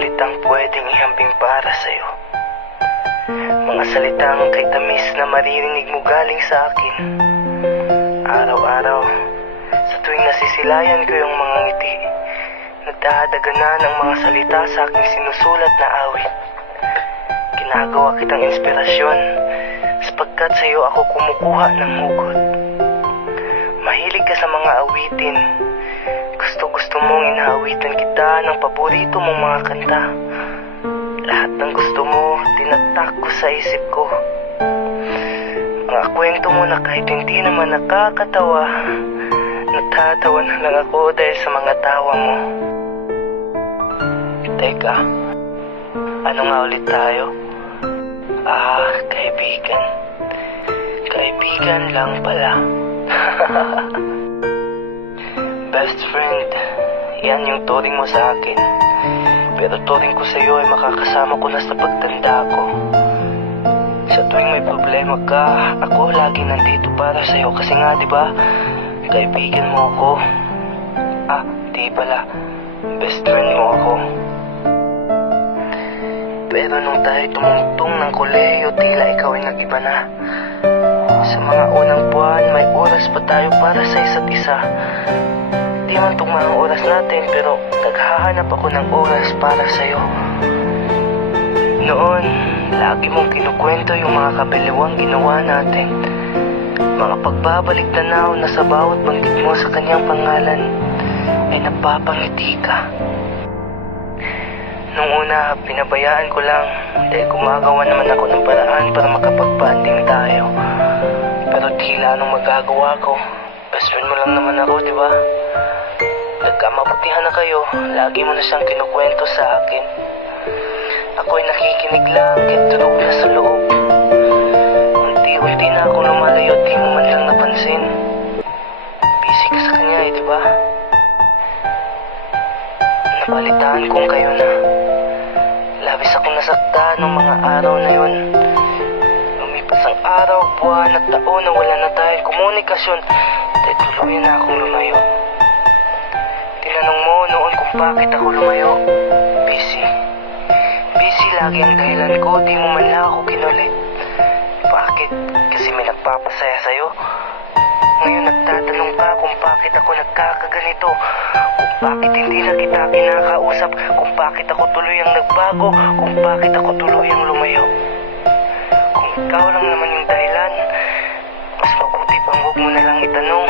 salitang pwedeng ihambing para sa'yo. Mga salitang kay tamis na maririnig mo galing sa akin. Araw-araw, sa tuwing nasisilayan ko yung mga ngiti, nagdadaganan ang mga salita sa aking sinusulat na awit. Ginagawa kitang inspirasyon, sapagkat sa'yo ako kumukuha ng hugot. Mahilig ka sa mga awitin. Gusto mong inaawitan kita ng paborito mong mga kanta. Lahat ng gusto mo, tinatak ko sa isip ko. Mga kwento mo na kahit hindi naman nakakatawa, natatawa na lang ako dahil sa mga tawa mo. Teka, ano nga ulit tayo? Kaibigan. Kaibigan lang pala. Best friend, yan yung turing mo sa akin. Pero turing ko sa'yo ay makakasama ko na sa pagtanda ko. Sa tuwing may problema ka, ako lagi nandito para sa'yo. Kasi nga, di ba, kaibigan mo ako. Di pala, best friend mo ako. Pero nung tayo tumungtong ng kolehiyo, tila ikaw ay nag-iba na. Sa mga unang buwan, may oras pa tayo para sa isa't isa. Di man tugma ang oras natin, pero naghahanap ako ng oras para sa'yo. Noon, lagi mong kinukwento yung mga kabaliwang ginawa natin. Mga pagbabalik tanaw na sa bawat banggit mo sa kanyang pangalan ay napapangiti ka. Nung una, pinabayaan ko lang dahil gumagawa naman ako ng paraan para makapag-banding tayo. Pero tila anong magagawa ko. Best friend mo lang naman ako, di ba? Nagkamabutihan na kayo, lagi mo na siyang kinukwento sa akin. Ako'y nakikinig lang, kahit tulog na sa loob. Unti-unti na ako lumalayo, di mo man lang napansin. Busy ka sa kanya di ba? Napalitaan kong kayo na. Labis akong nasaktan ng mga araw na yun. Lumipas ang araw, buwan at taon na wala na tayong komunikasyon dahil tuluyan na akong lumayo. Tinanong mo noon kung bakit ako lumayo. Busy. Busy lagi ang dahilan ko, di mo man lang ako kinulit. Bakit? Kasi may nagpapasaya sa'yo? Ngayon nagtatanong ka kung bakit ako nagkakaganito, kung bakit hindi na kita kinakausap, kung bakit ako tuluyang nagbago, kung bakit ako tuluyang lumayo. Kung ikaw lang naman yung dahilan, mas mabuti pang huwag mo na lang itanong.